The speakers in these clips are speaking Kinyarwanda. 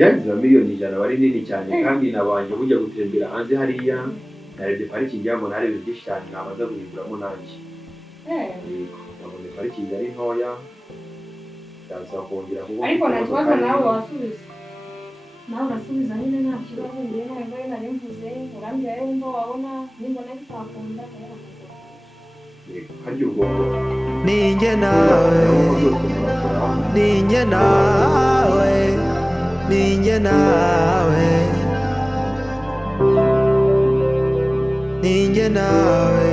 yagize miliyoni ijana bari nini cyane kandi nabanje kujya gutembera hanze hariya narebye parikingi yabona hari ibintu byinshi cyane nabanza guhinduramo nanjye nabonye parikingi ari ntoya ndasaba kongera kuko ariko nta kibazo nawe wasubiza nawe urasubiza nyine nta kibazo ngiye ntabwo nari mvuze urambwira rero ngo wabona nimbona bitakunda harya ubwonko ninjye nawe ninjye nawe ninjye nawe ninjye nawe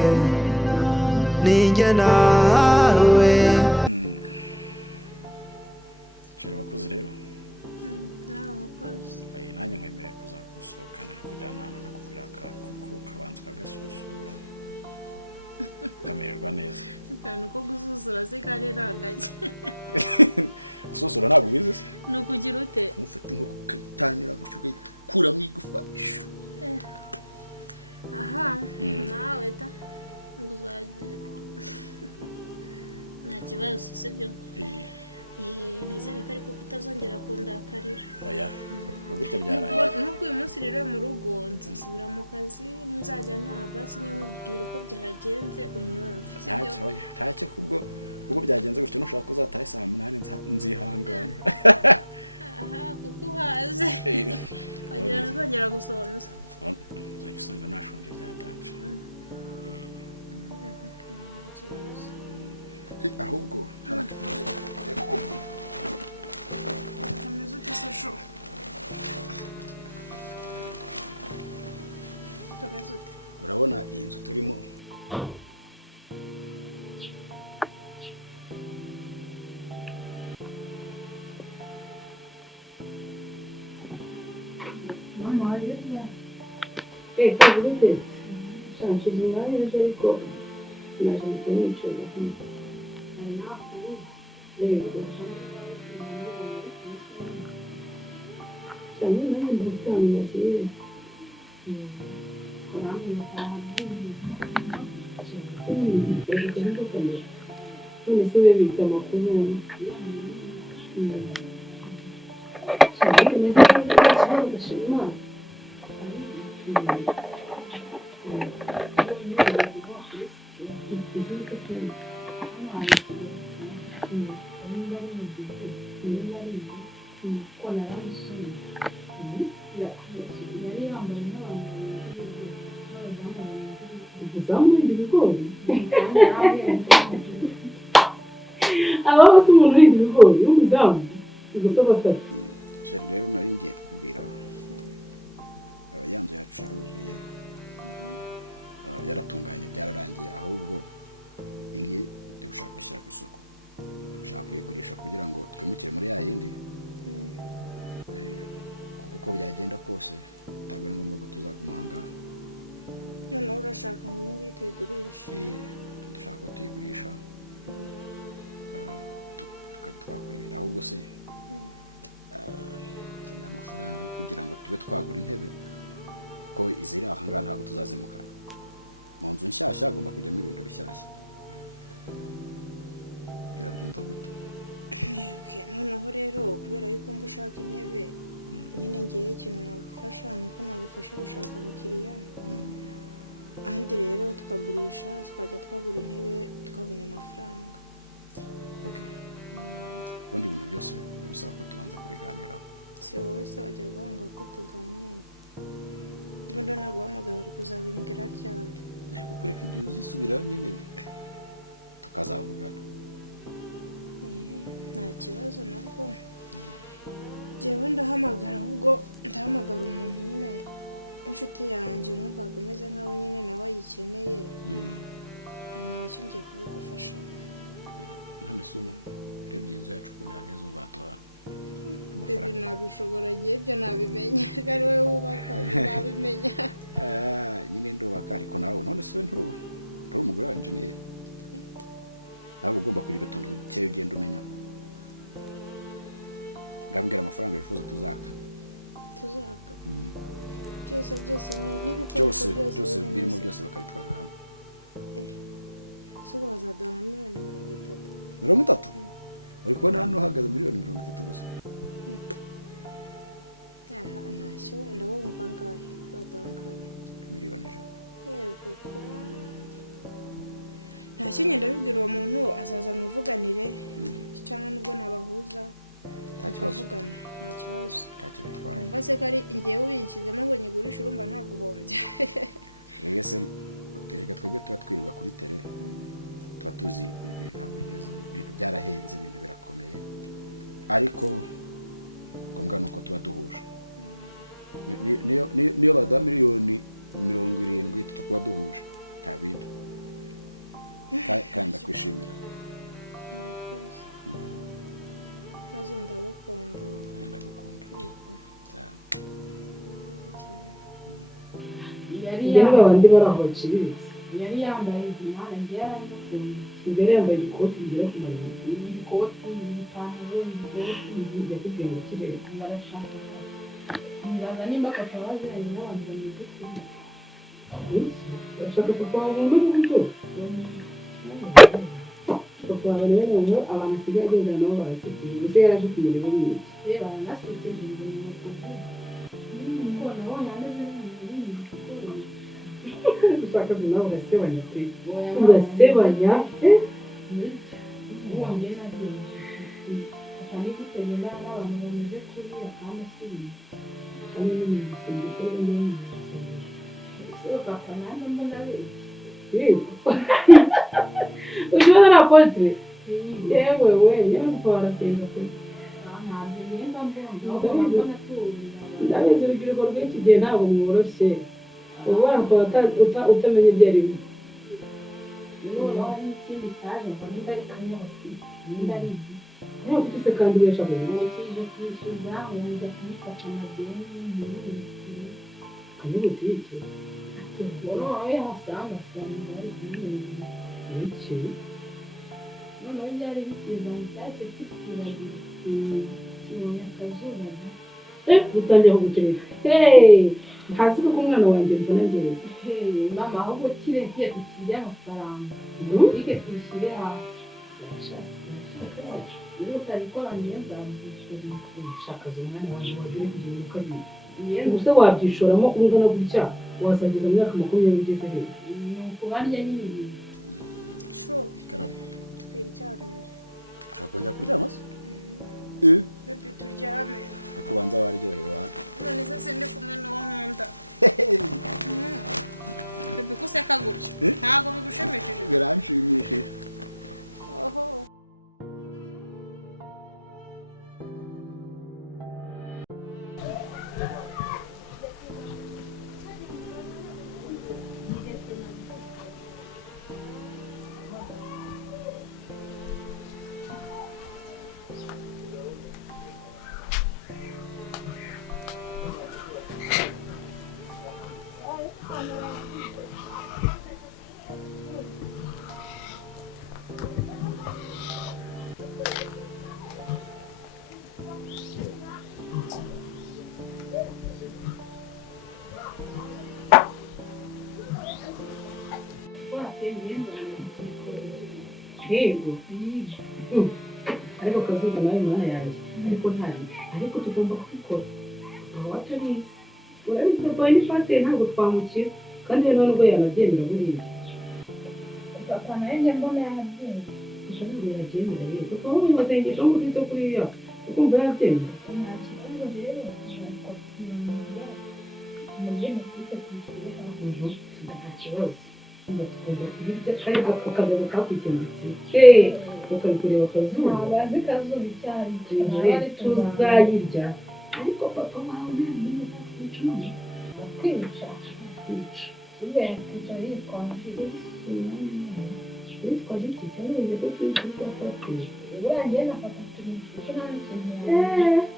ninjye nawe Kaburute shanshije umwanya ejo ariko naje nicaye rero cyane nanjye ndatangaye none se bibika amakuru cyane neza cyane gashima abaho se umuntu urinda ibigori w'umudamu gusa batatu ibyo niba abandi bari aho baciriritse yari yambaye imana ngiye aramukunze imbere yambaye igikoti rigera ku maguru ikoti ipantaro igikoti yakubwiye ngo kirere barashaka nibaza nimba papa baziranye n'abantu bameze kuri barashaka papa wawe muri buryo papa wawe rero ngo abantu asigaye agendana nabo barakitiye gusa yaraje kumureba n'iki reba nasukeje ngo ni mukuzi ngo nabonye ameze nk'umuntu ushaka ngo nawe urasebanya pe urasebanya wongeye nagiye cyane kutagenda n'abantu bameze kuri akandi asubira hamwe n'umugisenge cyangwa undi w'umugisenge so papa nanjye mbona yego ujya ubona apotre yewe we niba papa warasenga pe ntabwo ngenda mbona turira ndabizi urubyiruko rw'iki gihe ntabwo mworoshye ubu papa utamenya ibyo ari byo noneho n'ikindi cyaje ngo nimba ari kanyose nimba ari ibi ntabwo ufite kandi wesha buri umukije kwishyuza wajya kumufata amadeni kanyabutike noneho yahasanga asanga bari kumwumva iki noneho byari bikiza mu cyatsi cy'ikibagiro kibonye akazuba utangiye kugutereka hasi kuko umwana wanjye mbona ngewe mama ahubwo kireke tukirye amafaranga ike tuyishyire hasi iyo utabikora niyo nzabyishura ushakaza umwana wanjye wagere kugira ngo ukabire gusa wabyishoramo ungana gutya wazageza mu myaka 20 ugeze hejuru ni ukubarya n'ibintu yego ariko kazuba nawe mwana yanjye ariko ntari ariko tugomba kubikora aho watabizi urabizi papa ni fate ntabwo twamukira kandi rero nubwo yanabyemera buriya papa nawe njye mbona yanabyemera gusa ntabwo yabyemera rero papa wowe mu masengesho ngo utite kuriya ukumva yabyemera nta kibazo rero tuzakora umugeni twite tuyishyire hamwe nta kibazo tugomba kubirya kandi akagabo kakwitendetse ukabikureba akazuba ntabwo azi kazuba icyo ari cyo tuzayirya ariko papa wawe ntabwo yakwica none kwica kwica ubwo yakwica yitwaje witwaje iki cyangwa ko kwica twafate uburangiye nafata turi inshuti nta n'ikintu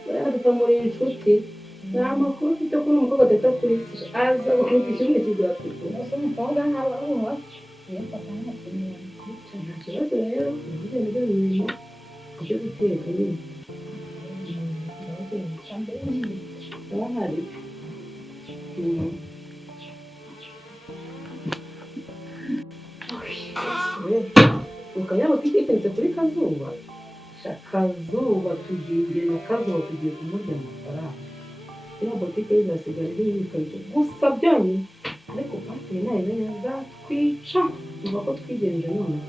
buriya tutamuri inshuti nta makuru ufite ko n'umukobwa ateta kuri aza bakubwira imwe kizafite gusa umukobwa ntabwo ari uwacu iyo mfata nk'akintu yakwica nta kibazo rero uvuze nibyo bintu byo guteka nyine mbere y'ibindi haba hari ukanyabutike ikenetse kuri kazuba kazuba tugiye na kazuba tugiye kumurya amafaranga iriya botike izasigara iriho ibikarito gusa byonyine ariko pasiteri nayo azatwica tuva ko twigenje none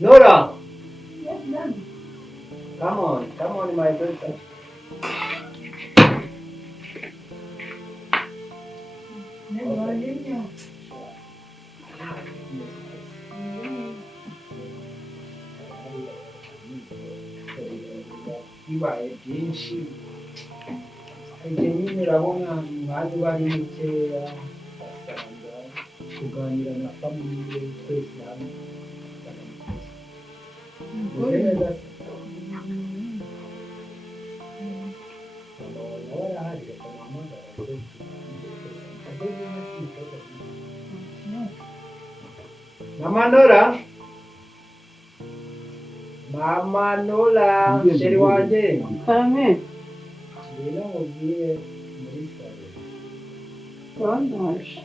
Nora, Yes, done. come on, my daughter. Never leave you. Bibaye byinshi ibyo nyine urabona umwanya uba ari mukeya ugasanga kuganira na famiye twese hamwe uze neza se nawe arahari reka muhamagare Mama Nora, Mama Nora, sheri wanjye Karame, ngwino mubwire muri salo wandaje.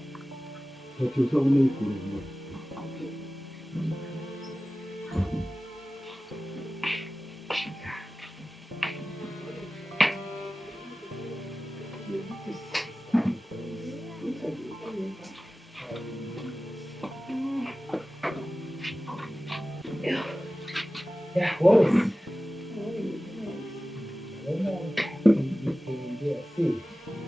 ya wose igitenge si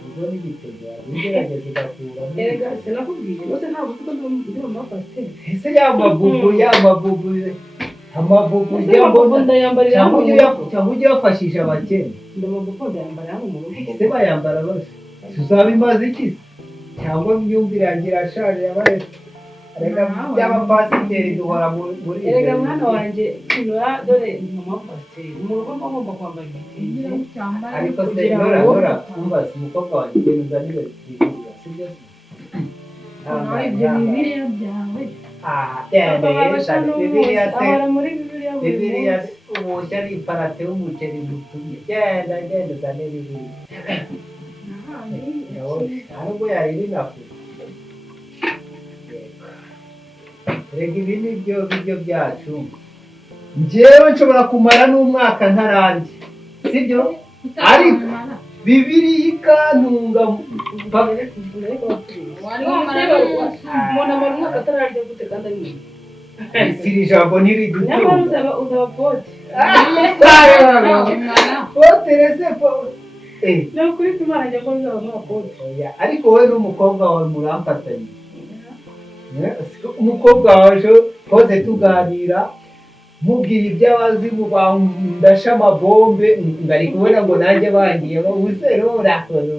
ubwo n'igitenge wagerageza ugakuramo Erega sinakubwiye rwose ntabwo uzi ko ndi mu mapasiteri. ese amavubu Amavubu ndayambarira hano mu rugo. cyangwa ujya wafashisha abakene Amavubu ndayambara hano mu rugo. ese bayambara bose tuzaba imaze iki cyangwa imyumvire yanjye irashaje yabaye reka by'abapasiteri duhora muri Erega mwana wanjye kinura dore ni mu mapasiteri. Mu rugo mba ngomba kwambara igitenge. ariko se Nora umva si umukobwa wanjye ibintu uzanire bibiriya sibyo se Ibyo Bibiliya byawe. Bibiliya se Ahora muri Bibiliya buri Bibiliya munsi. umucyo ari iparate w'umuceri mutumye genda uzane Bibiliya ntabwo yari binafu rega ibi ni byo biryo byacu njyewe nshobora kumara n'umwaka ntarambye sibyo ariko Bibiliya ikantunga Umuntu amara umwaka atararya gute kandi ari mwiza. iri jambo Nyamara ntiridutunga uzaba pote. pote rese Ni ukuri ko Imana njya ko uzaba nka pote. ariko wowe n'umukobwa wawe muramfatanye umukobwa wawe hose tuganira mubwira iby'abazimu ndasha amabombe ngari kubona ngo nanjye bangiye ubusero urakoze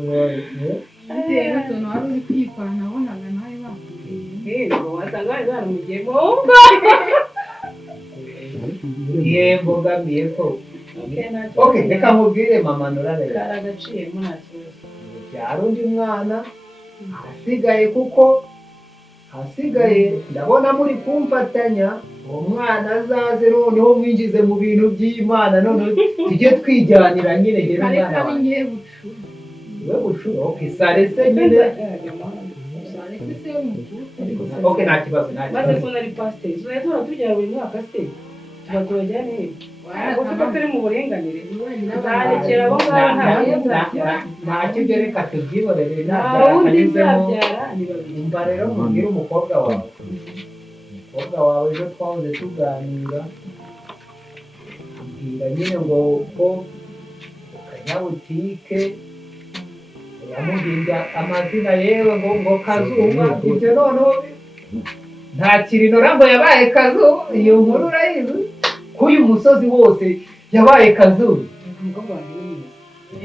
Bitewe n'utuntu wari uri kwikora nabonaga nawe bakubwiye. Yego wasanga bari baramugiye bomba. yego ngamiye ko okay reka mubwire Mama Nora rero karagaciyemo nta kibazo. byari undi mwana hasigaye kuko ndabona muri kumfatanya uwo mwana azaze noneho mwinjize mu bintu by'Imana noneho tujye twijyanira nyine ngere Ariko umwana ari wawe ngiye bucura. we bucura okay sare se nyine Ariko se umutuku. okay nta kibazo maze ko nari pasiteri so rero turatujyana buri mwaka se tuba tubajyane he kuko turi mu burenganire nzarekera abo ngabo ntacyo ibyo reka tubyibonere nta wundi nzabyara ni babiri. umva rero mubwire umukobwa wawe ejo twahoze tuganira ambwira nyine ngo ko kanyabutike yamubwira amazina yewe ngo kazungu ibyo noneho nta kirino rambo yabaye kazu iyo nkuru urayizi ko uyu musozi wose yabaye kazu umukobwa wanjye ni mwiza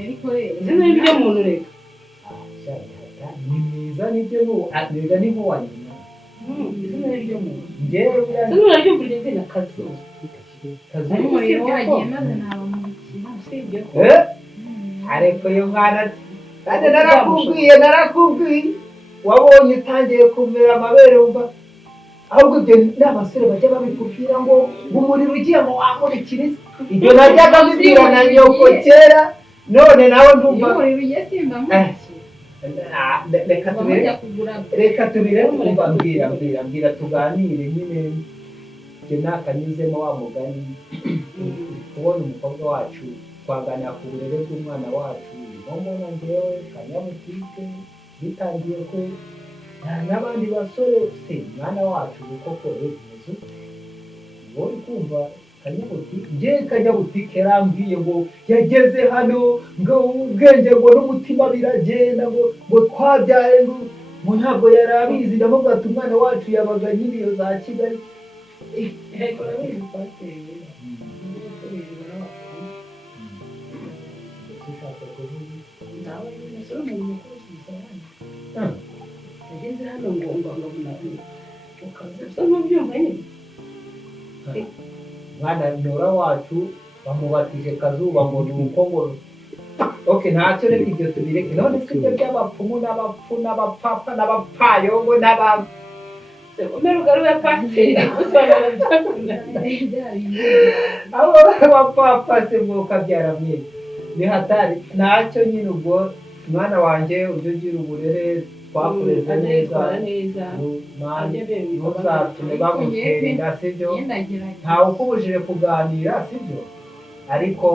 ariko rero izina n'ibyo muntu reka ni mwiza nibyo neza ni nk'uwa nyina izina n'ibyo muntu njyewe izina n'aryumva iryo zina kazu kazu umuriro wagiye maze ntabamurikira usibye ko ariko uyu mwana kandi narakubwiye wabonye utangiye kumera amabere wumva ahubwo ibyo ni abasore bajya babikubwira ngo umuriro ugiye ngo wamurikire ibyo najyaga mbibwira na nyoko kera none nawe ndumva umuriro ugiye simba reka tubire mbwira tuganire nyine njye nakanyuzemo wa mugani kubona umukobwa wacu twaganira ku burere bw'umwana wacu mbona njyewe kanyabutike bitangiye ko n'abandi basore se mwana wacu koko remezo wowe kumva kanyabutike yarambwiye ngo yageze hano ngo ubwenge ngo n'umutima biragenda ngo twabyaye ngo ntabwo yari abizi ndavuga ati umwana wacu yabaga nyine iyo za Kigali urabizi twateye ushaka kuvuga nawe umusore umuntu mukuru kuzabana ageze hano ngo ngabona ukaza usa n'ubyumva nyine mwana nyora wacu bamubatije kazuba ngo ni uko ngo okay ntacyo rero ibyo tubireke none se ibyo by'abapfumu n'abapfu n'abapapa n'abapayongo umero ugaruye pasiteri gusobanura abo bapapa se mwoka byaramye ni hatari ntacyo nyine ubwo mwana wanjye ujye ugira uburere twakureze neza ntuzatume bamutera inda sibyo ntawe ukubujije kuganira sibyo ariko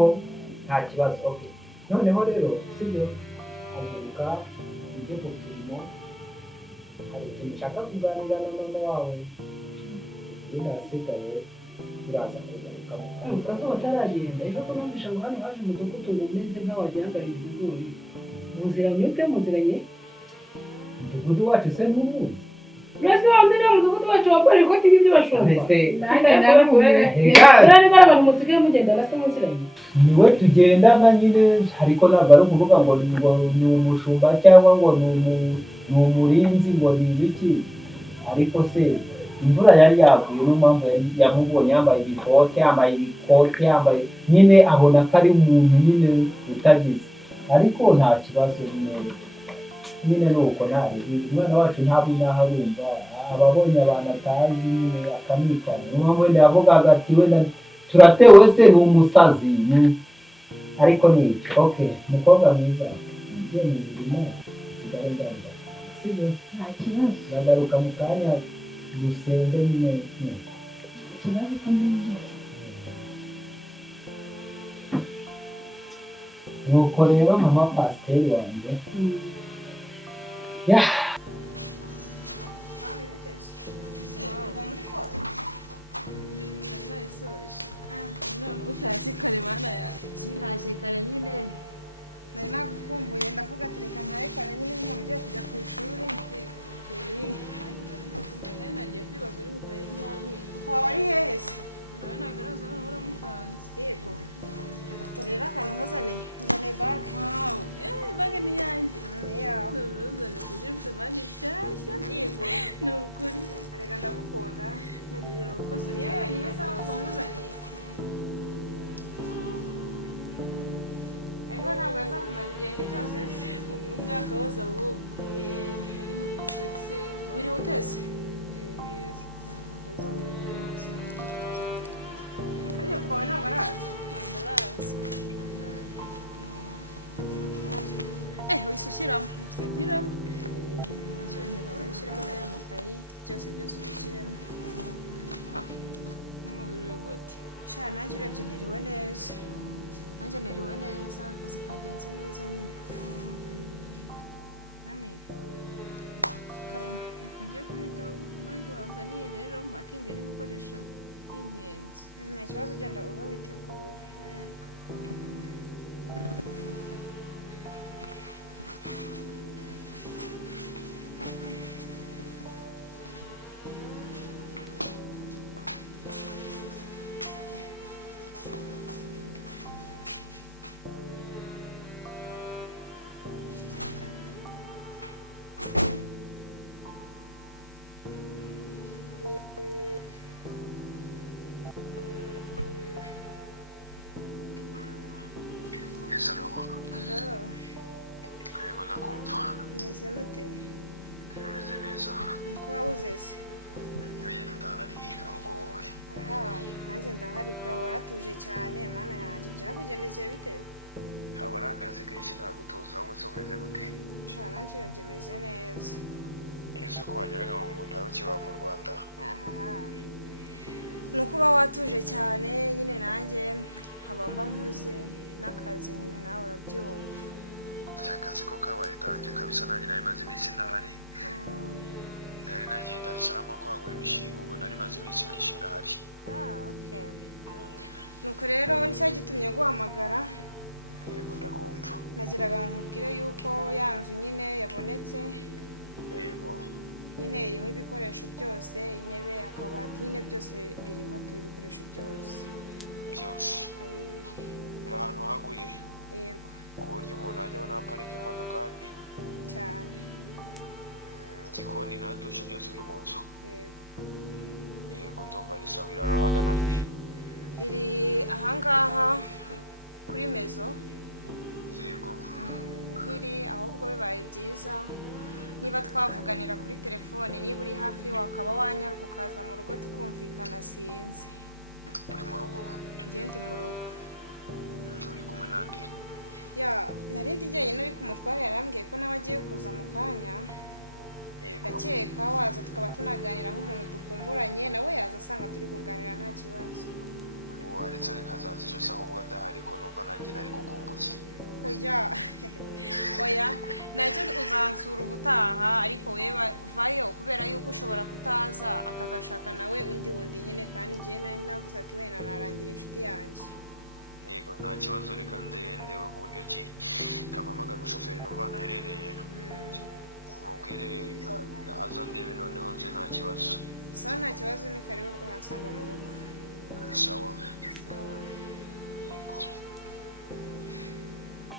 nta kibazo okay noneho rero sibyo haguruka ujye ku turimo hari ikintu ushaka kuganira na mama wawe ibindi hasigaye turaza kugaruka ukazuba ataragenda ejo ko numvisha ngo hano haje umudugudu umeze nk'awagihagarariye ibigori muziranye ute muziranye umudugudu wacu se n'umuzi mwese wamwe niyo mudugudu wacu wambara ikoti nk'ibyo bashumba mbese urari abantu musigaye mugenda na se muziranye niwe tugendana nyine ariko ntabwo ari ukuvuga ngo ni umushumba cyangwa ngo ni umurinzi ngo ni ibiki ariko se imvura yari yaguye niyo mpamvu yamubonye yambaye ibikote yambaye nyine abona ko ari umuntu nyine utagize ariko nta kibazo nyine ni uko nawe umwana wacu ntabwo inaha arumva ababonye abantu atazi nyine akamwikana niyo mpamvu wenda yavugaga ati wenda turatewe se ni umusazi ariko ni iki okay umukobwa mwiza ugiye mu mirimo kigali ndanda sibyo nta kibazo ndagaruka mu kanya dusenge nyine ikibazo ko neza nuko rero mama pasiteri wanjye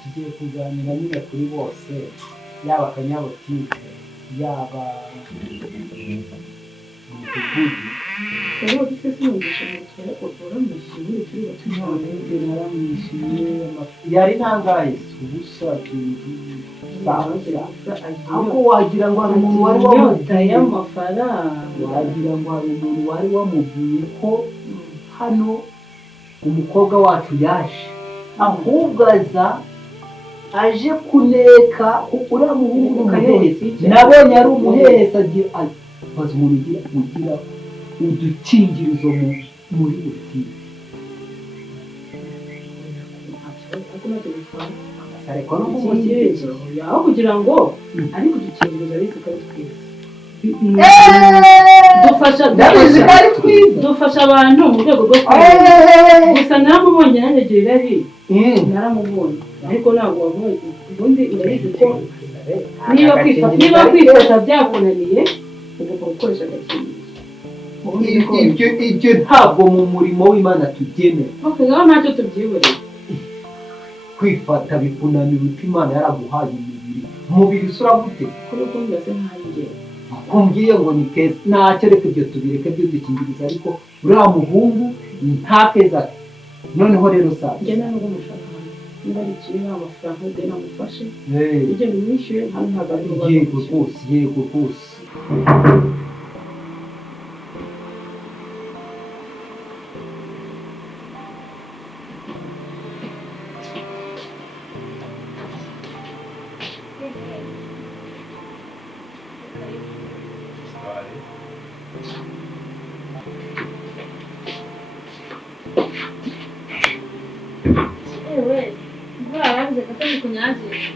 tugiye kuganira nyine kuri bose, yaba akanyabutike, yaba umudugudu. Rero twese n'umugisha mutwe ukora mwishimiye turi None naramwishimiye yari nangaye ubusa ahubwo wagira ngo hari umuntu wari wamubwiye amafaranga, wagira ngo hari umuntu wari wamubwiye ko hano umukobwa wacu yaje, ahubwo aje kuneka uriya muhungu umuhehesi. Nabonye ari umuhehesi agira maze umuntu ugira udukingirizo muri butike. Ariko no kumukingirizo aho kugira ngo ariko udukingirizo ariko kari twiza dufasha abantu mu rwego rwo kwirinda. Gusa naramubonye nanjye irari naramubonye, ariko ntabwo wabonye ubundi urabizi ko niba kwifata byakunaniye ugomba gukoresha agakingirizo. Ibyo ntabwo mu murimo w'Imana tubyemera. Ngaho ntacyo tubyihoreye. Kwifata bikunanira uti Imana yaraguhaye umubiri usura gute? Kuri kumva se nkanjye kumbwiye ngo ni keza, ntacyo reka ibyo tubireke byo dukingiriza, ariko uriya muhungu nta keza. Noneho rero saa njye ntabwo mushaka niba ari ikintu amafaranga ugenda namufashe ibyo bimwishyuye hano ntabwo ari urubazo. Yego rwose, yego rwose.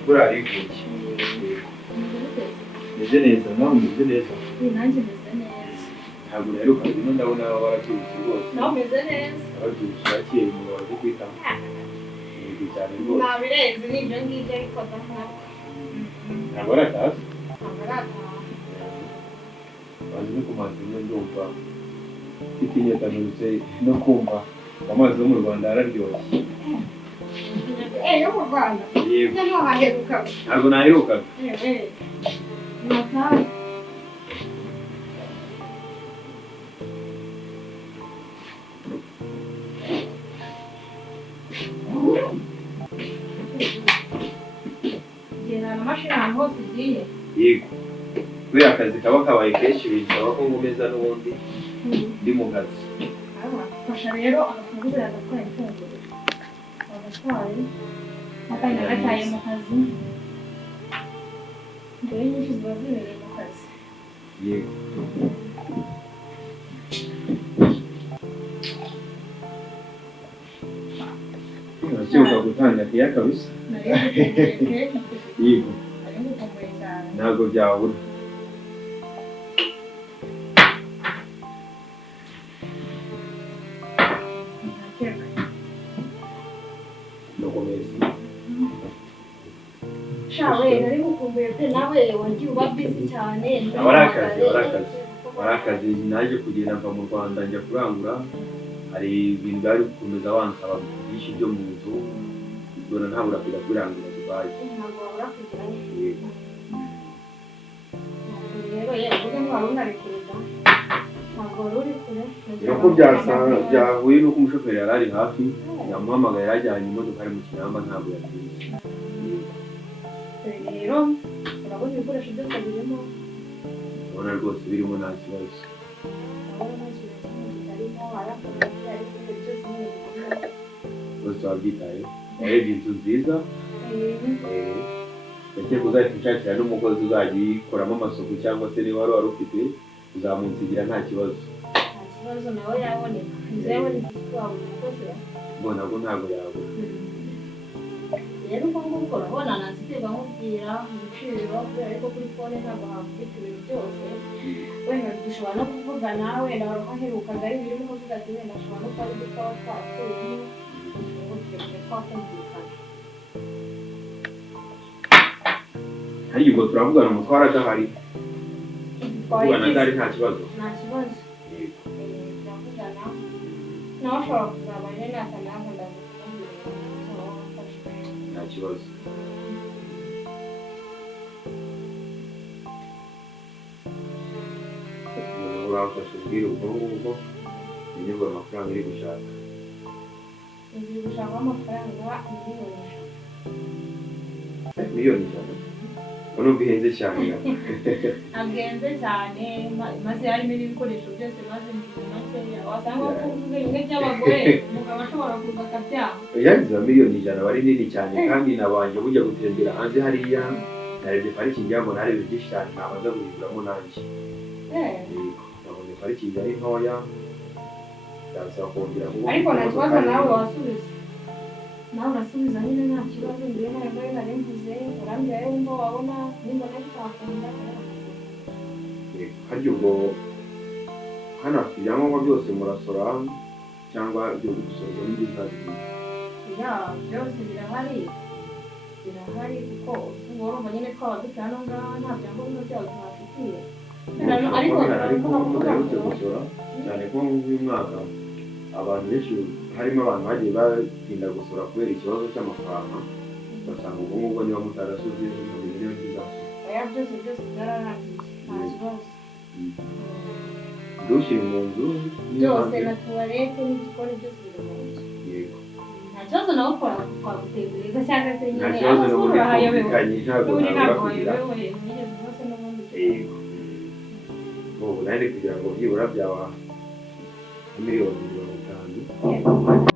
Kurya ikuki. Meze neza, nawe umeze neza. Nanjye meze neza. Ntabwo naheruka bino ndabona warabyutse rwose. Nawe umeze neza. Warabyutse urakeye umuntu waje kwitamo. Yego cyane rwose. Nabirenze n'ibyo ngibyo ariko ndahari. Ntabwo arataha? Ntabwo arataha. Bazi no kumanza imwe ndumva mfite inyetanutse no kumva amazi yo mu Rwanda araryoshye. Yo mu Rwanda? Yego. Ntabwo waherukaga? Ntabwo naherukaga. Nataha. hose ugiye yego kubera akazi kaba kabaye kenshi bisaba ko ngomeza n'ubundi ndi mu kazi fasha rero agafunguzo yagatwaye ifunguro agatwaye akanya gataye mu kazi mbere nyinshi ziba zibereye mu kazi yego Nasibuka gutanga kiya kabisa yego ntabwo byabura shawe nari gukumbuye pe nawe wagiye uba busy cyane warakazi naje kugenda mva mu Rwanda njya kurangura hari ibintu bari gukomeza bansaba byinshi byo mu nzu dore ntabura kujya kurangura Dubai ntabwo wabura kujya rero yego ubwo mwari unari kurega ntabwo wari uri kure ko byahuye n'uko umushoferi yari ari hafi yamuhamagaye yajyanye imodoka ari mu Kinamba ntabwo yatinze rero urabona ibikoresho byose birimo ubona rwose birimo nta kibazo rwose wabyitayeho warebye inzu nziza ndakeka uzahita ushakira n'umukozi uzajya uyikoramo amasuku cyangwa se niba wari ufite uzamunsigira nta kibazo nawe yaboneka inzu yaboneka isuku wabona umukozi mbona ko ntabwo yabura rero uko nguko urabona nansitirwa nkubwira ibiciro kubera ariko kuri fone ntabwo havugika ibintu byose wenda dushobora no kuvugana wenda wari uhaherukaga ari ibirimo kuvuga ati wenda ashobora no kuba ari dukaba twarakuyemo tugiye twakumvikana hariya ubwo turavugana umutwara adahari kuvugana adahari nta kibazo turavugana nawe ushobora kuzaba nyine akanaka nta kibazo noneho urafashe ubwire ubwo ngubwo unyurwa amafaranga uri gushaka uri gushaka amafaranga miliyoni 100 nubwo ihenze cyane agenze cyane maze harimo n'ibikoresho byose maze mbizi makeya wasanga ko uvuze bimwe by'abagore umugabo ashobora kuza akabyanga yagize miliyoni 100 bari nini cyane kandi nabanje bujya gutembera hanze hariya narebye parikingi yabo narebe byinshi cyane nabaza guhinduramo nanjye nabonye parikingi ari ntoya ndasaba kongera ngo ariko nta kibazo nawe wasubiza nawe urasubiza nyine nta kibazo mbere ntabwo nari mvuze urambwira rero wumva wabona nimba nari twakunda harya ubwo hano afite ibyangombwa byose murasora cyangwa ibyo gusoza n'ibyo utabizi byose birahari kuko urumva nyine twaba dufite hano ngaha nta byangombwa byabo tuhafitiye ariko tudaherutse gusora cyane ko nk'uyu mwaka abantu benshi harimo abantu bagiye batinda gusora kubera ikibazo cy'amafaranga basanga ubwo ngubwo niba mutarasuze mubiri niyo ntizasora byose byararangiye nta kibazo dushyira mu nzu byose na tuwarete n'igikoni byose biri mu nzu yego nta kibazo nawe ukora twagutegurira cyangwa se nyine nta kibazo n'ubundi twumvikanye ntabwo ntabwo wayobewe imigezi zose n'ubundi yego ubu nari kugira ngo byibura byaba miliyoni 50